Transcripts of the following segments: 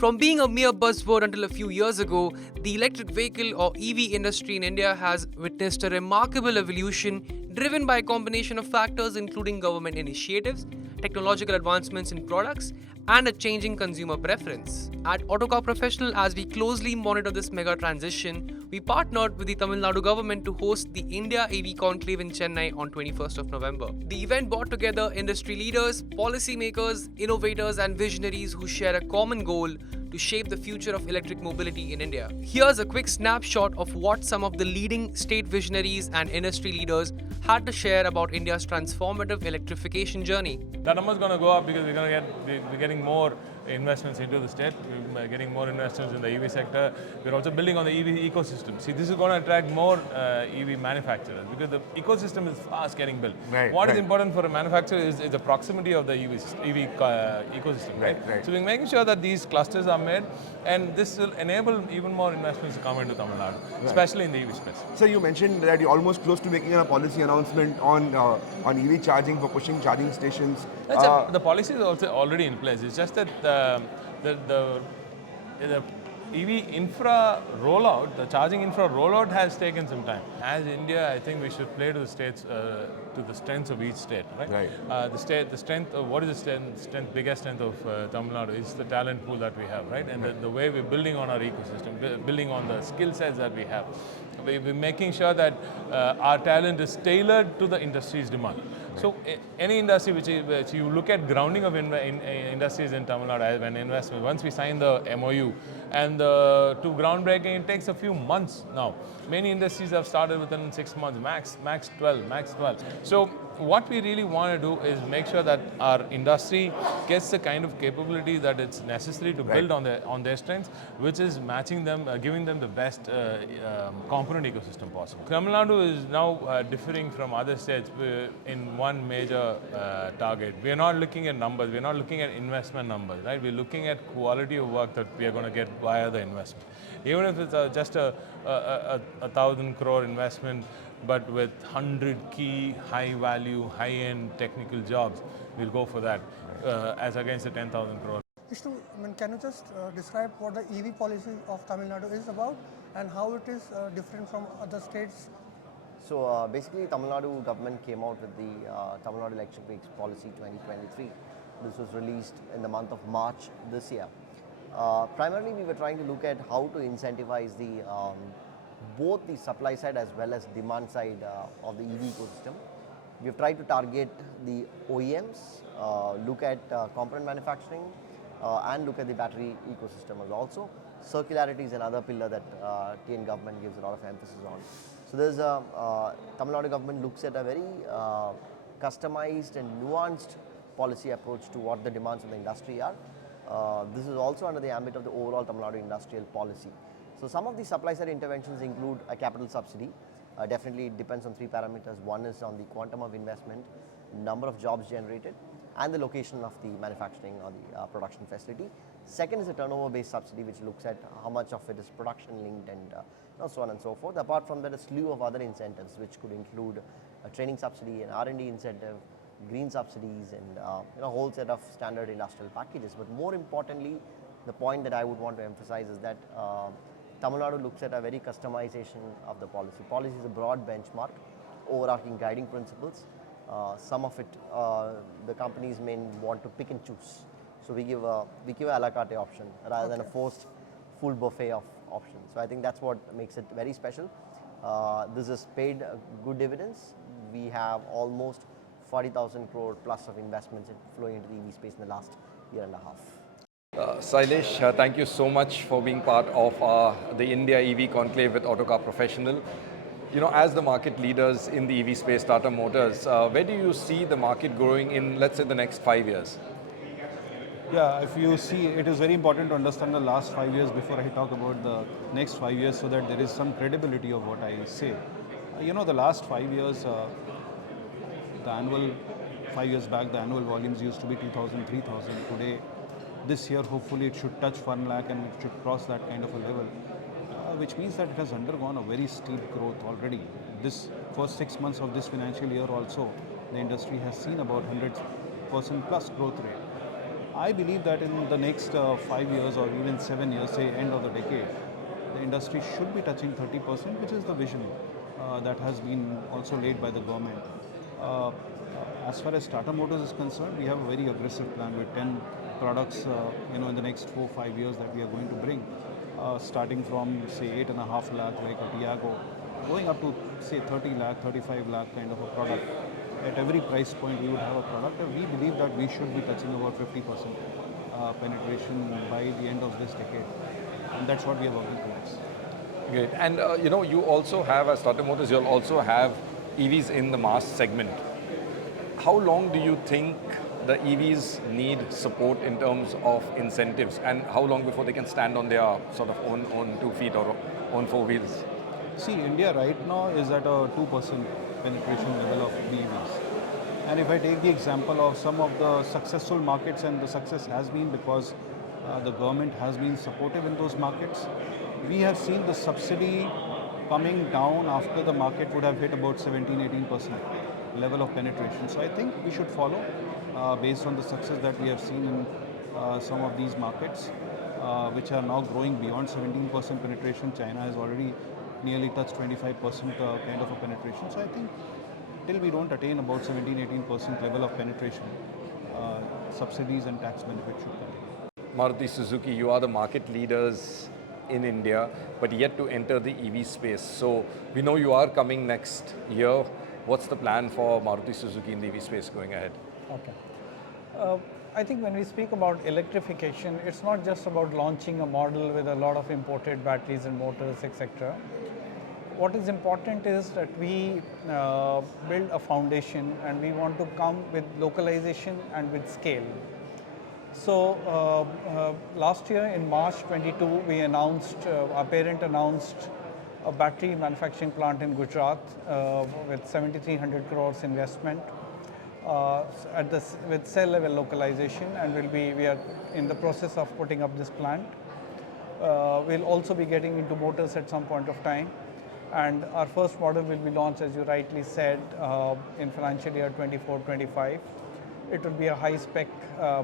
From being a mere buzzword until a few years ago, the electric vehicle or EV industry in India has witnessed a remarkable evolution driven by a combination of factors including government initiatives, technological advancements in products, and a changing consumer preference. At Autocar Professional, as we closely monitor this mega transition, we partnered with the Tamil Nadu government to host the India EV Conclave in Chennai on 21st of November. The event brought together industry leaders, policymakers, innovators, and visionaries who share a common goal to shape the future of electric mobility in India. Here's a quick snapshot of what some of the leading state visionaries and industry leaders had to share about India's transformative electrification journey. That number is going to go up because we're getting more investments into the state. We're getting more investments in the EV sector. We're also building on the EV ecosystem. See, this is going to attract more EV manufacturers because the ecosystem is fast getting built. What is important for a manufacturer is the proximity of the EV ecosystem. Right? So we're making sure that these clusters are made, and this will enable even more investments to come into Tamil Nadu, especially in the EV space. So you mentioned that you're almost close to making a policy announcement on EV charging for pushing charging stations. The policy is also already in place. It's just that the EV infra rollout, the charging infra rollout has taken some time. As India, I think we should play to the states, to the strengths of each state, right? The strength of, what is the biggest strength of Tamil Nadu is the talent pool that we have, right? And the way we're building on our ecosystem, building on the skill sets that we have. We're making sure that our talent is tailored to the industry's demand. So any industry which you look at grounding of industries in Tamil Nadu when investment, once we sign the MOU and to groundbreaking, it takes a few months now. Many industries have started within 6 months, max 12. So what we really want to do is make sure that our industry gets the kind of capability that it's necessary to build on their strengths, which is matching them, giving them the best component ecosystem possible. Tamil Nadu is now differing from other states in one major target. We are not looking at numbers, we are not looking at investment numbers, right? We're looking at quality of work that we are going to get via the investment. Even if it's just a 1,000 crore investment, but with 100 key, high-value, high-end technical jobs, we'll go for that as against the 10,000 crore. Vishnu, can you just describe what the EV policy of Tamil Nadu is about and how it is different from other states? So basically, Tamil Nadu government came out with the Tamil Nadu Electric Vehicles Policy 2023. This was released in the month of March this year. Primarily, we were trying to look at how to incentivize the both the supply side as well as demand side of the EV ecosystem. We've tried to target the OEMs, look at component manufacturing, and look at the battery ecosystem as also. Circularity is another pillar that TN government gives a lot of emphasis on. So there's Tamil Nadu government looks at a very customized and nuanced policy approach to what the demands of the industry are. This is also under the ambit of the overall Tamil Nadu industrial policy. So some of the supply side interventions include a capital subsidy. Definitely it depends on 3 parameters. One is on the quantum of investment, number of jobs generated, and the location of the manufacturing or the production facility. Second is a turnover based subsidy, which looks at how much of it is production linked and so on and so forth. Apart from that, a slew of other incentives, which could include a training subsidy, an R&D incentive, green subsidies, and a whole set of standard industrial packages. But more importantly, the point that I would want to emphasize is that Tamil Nadu looks at a very customization of the policy. Policy is a broad benchmark, overarching guiding principles. Some of it, the companies may want to pick and choose. So we give a la carte option rather than a forced full buffet of options. So I think that's what makes it very special. This has paid good dividends. We have almost 40,000 crore plus of investments flowing into the EV space in the last year and a half. Sailesh, thank you so much for being part of the India EV Conclave with Autocar Professional. You know, as the market leaders in the EV space, Tata Motors, where do you see the market growing in, let's say, the next 5 years? Yeah, if you see, it is very important to understand the last 5 years before I talk about the next 5 years so that there is some credibility of what I say. You know, the last 5 years, the annual, 5 years back, the annual volumes used to be 2,000, 3,000. Today, this year, hopefully it should touch 1 lakh and it should cross that kind of a level, which means that it has undergone a very steep growth already. This first 6 months of this financial year also, the industry has seen about 100% plus growth rate. I believe that in the next 5 years or even 7 years, say end of the decade, the industry should be touching 30%, which is the vision that has been also laid by the government. Uh, as far as Tata Motors is concerned, we have a very aggressive plan with 10 products, in the next 4-5 years that we are going to bring, starting from say 8.5 lakh like a Tiago, going up to say 30 lakh, 35 lakh kind of a product. At every price point, we would have a product, and we believe that we should be touching about 50% penetration by the end of this decade, and that's what we are working towards. Great. And you also have, as Tata Motors, you'll also have EVs in the mass segment. How long do you think the EVs need support in terms of incentives, and how long before they can stand on their sort of own 2 feet or own 4 wheels? See, India right now is at a 2% penetration level of BEVs. And if I take the example of some of the successful markets, and the success has been because the government has been supportive in those markets, we have seen the subsidy coming down after the market would have hit about 17-18% level of penetration. So I think we should follow based on the success that we have seen in some of these markets, which are now growing beyond 17% penetration. China has already nearly touched 25% kind of a penetration. So I think till we don't attain about 17-18% level of penetration, subsidies and tax benefits should come. Maruti Suzuki, you are the market leaders in India, but yet to enter the EV space. So we know you are coming next year. What's the plan for Maruti Suzuki in the EV space going ahead? Okay. I think when we speak about electrification, it's not just about launching a model with a lot of imported batteries and motors, etc. What is important is that we build a foundation, and we want to come with localization and with scale. So last year in March 22, we announced, our parent announced a battery manufacturing plant in Gujarat with 7,300 crores investment with cell level localization, and we are in the process of putting up this plant. We'll also be getting into motors at some point of time, and our first model will be launched, as you rightly said, in financial year 24-25. It will be a high spec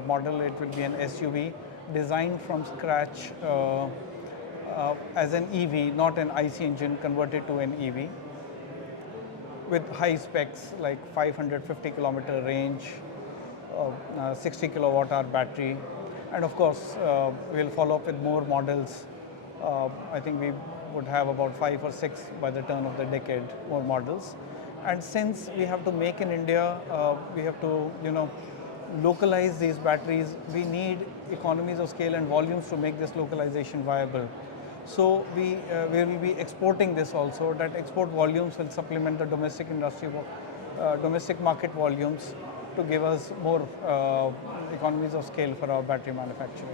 model. It will be an SUV designed from scratch as an EV, not an IC engine converted to an EV, with high specs like 550 kilometer range, 60 kilowatt hour battery, and of course we'll follow up with more models. I think we would have about 5 or 6 by the turn of the decade, more models. And since we have to make in India, we have to localize these batteries. We need economies of scale and volumes to make this localization viable. So we will be exporting this also. That export volumes will supplement the domestic industry, domestic market volumes, to give us more economies of scale for our battery manufacturing.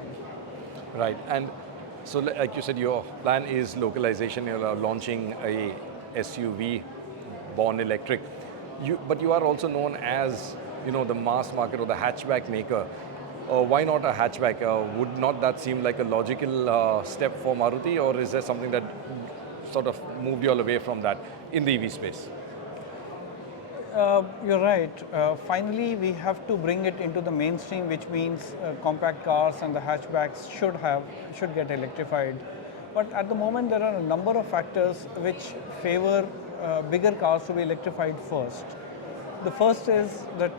Right, and so like you said, your plan is localization. You're launching a SUV born electric. But you are also known as the mass market or the hatchback maker. Why not a hatchback? Would not that seem like a logical step for Maruti, or is there something that sort of moved you all away from that in the EV space? You're right. Finally, we have to bring it into the mainstream, which means compact cars and the hatchbacks should get electrified. But at the moment, there are a number of factors which favor bigger cars to be electrified first. The first is that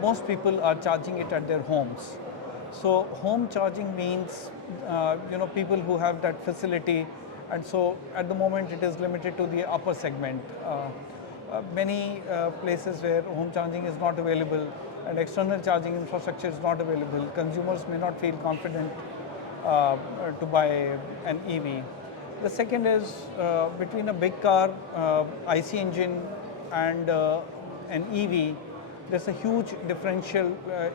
most people are charging it at their homes. So home charging means people who have that facility, and so at the moment it is limited to the upper segment. Many places where home charging is not available and external charging infrastructure is not available, consumers may not feel confident to buy an EV. The second is between a big car, IC engine, and an EV, there's a huge differential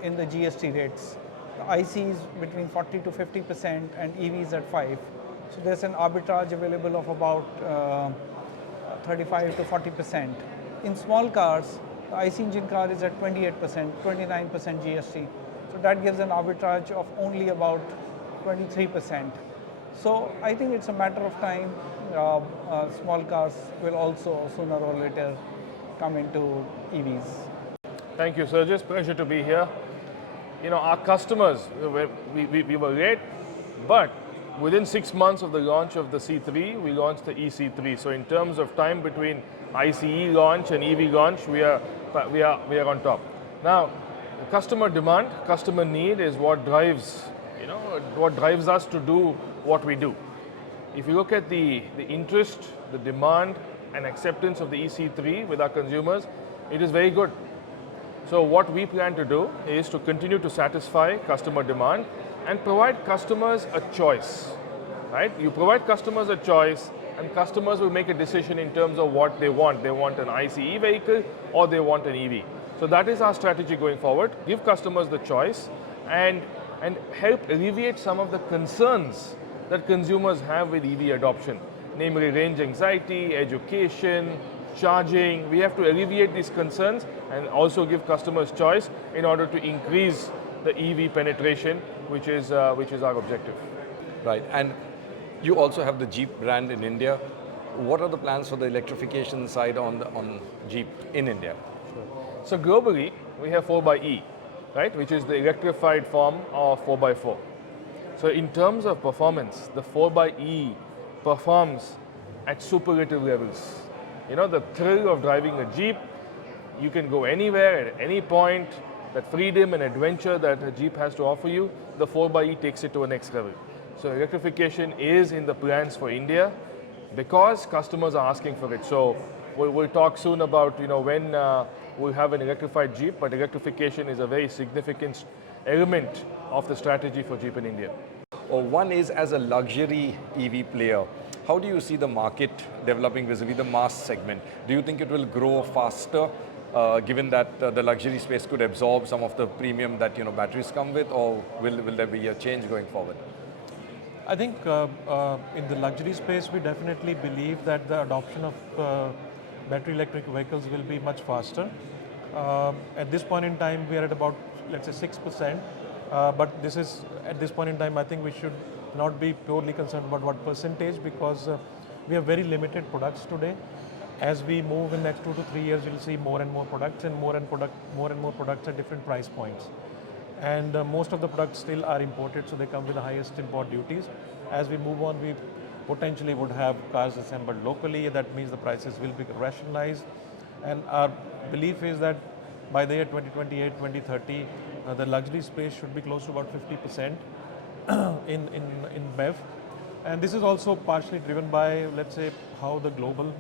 in the GST rates. The IC is between 40 to 50% and EVs at 5%. So there's an arbitrage available of about 35 to 40%. In small cars, the IC engine car is at 28%, 29% GST. So that gives an arbitrage of only about 23%. So I think it's a matter of time. Small cars will also sooner or later come into EVs. Thank you, Sir. Just pleasure to be here. our customers, we were late, but within 6 months of the launch of the C3, we launched the EC3. So in terms of time between ICE launch and EV launch, we are on top. Now, customer demand, customer need is what drives, what drives us to do what we do. If you look at the interest, the demand and acceptance of the EC3 with our consumers, it is very good. So what we plan to do is to continue to satisfy customer demand and provide customers a choice, right? You provide customers a choice and customers will make a decision in terms of what they want. They want an ICE vehicle or they want an EV. So that is our strategy going forward. Give customers the choice and help alleviate some of the concerns that consumers have with EV adoption, namely range anxiety, education, charging. We have to alleviate these concerns and also give customers choice in order to increase the EV penetration, which is our objective. Right, and you also have the Jeep brand in India. What are the plans for the electrification side on Jeep in India? So globally, we have 4xe, right, which is the electrified form of 4x4. So in terms of performance, the 4xe performs at superlative levels. The thrill of driving a Jeep, you can go anywhere at any point. That freedom and adventure that a Jeep has to offer you, the 4xe takes it to a next level. So electrification is in the plans for India because customers are asking for it. So we'll talk soon about when we'll have an electrified Jeep, but electrification is a very significant element of the strategy for Jeep in India. One is as a luxury EV player. How do you see the market developing vis-a-vis the mass segment? Do you think it will grow faster, given that the luxury space could absorb some of the premium that batteries come with, or will there be a change going forward? I think in the luxury space, we definitely believe that the adoption of battery electric vehicles will be much faster. At this point in time, we are at about, let's say, 6%. But this is, at this point in time, I think we should not be purely concerned about what percentage, because we have very limited products today. As we move in the next 2 to 3 years, you'll see more and more products and more and more products at different price points. And most of the products still are imported, so they come with the highest import duties. As we move on, we potentially would have cars assembled locally. That means the prices will be rationalized. And our belief is that by the year 2028, 2030, the luxury space should be close to about 50% in BEV. And this is also partially driven by, let's say, how the global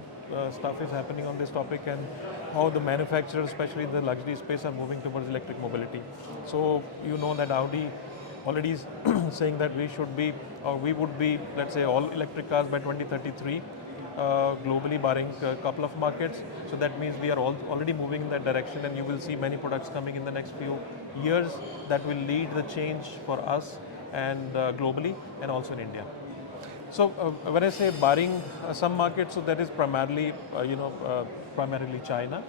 stuff is happening on this topic and how the manufacturers, especially in the luxury space, are moving towards electric mobility. So you know that Audi already is saying that we should be, or we would be, let's say, all electric cars by 2033, globally, barring a couple of markets. So that means we are already moving in that direction, and you will see many products coming in the next few years that will lead the change for us and globally and also in India. So when I say barring some markets, so that is primarily, primarily China.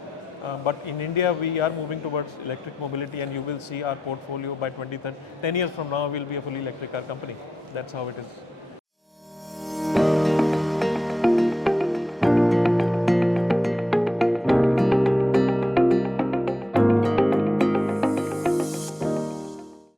But in India, we are moving towards electric mobility, and you will see our portfolio by 2030. 10 years from now, we'll be a fully electric car company. That's how it is.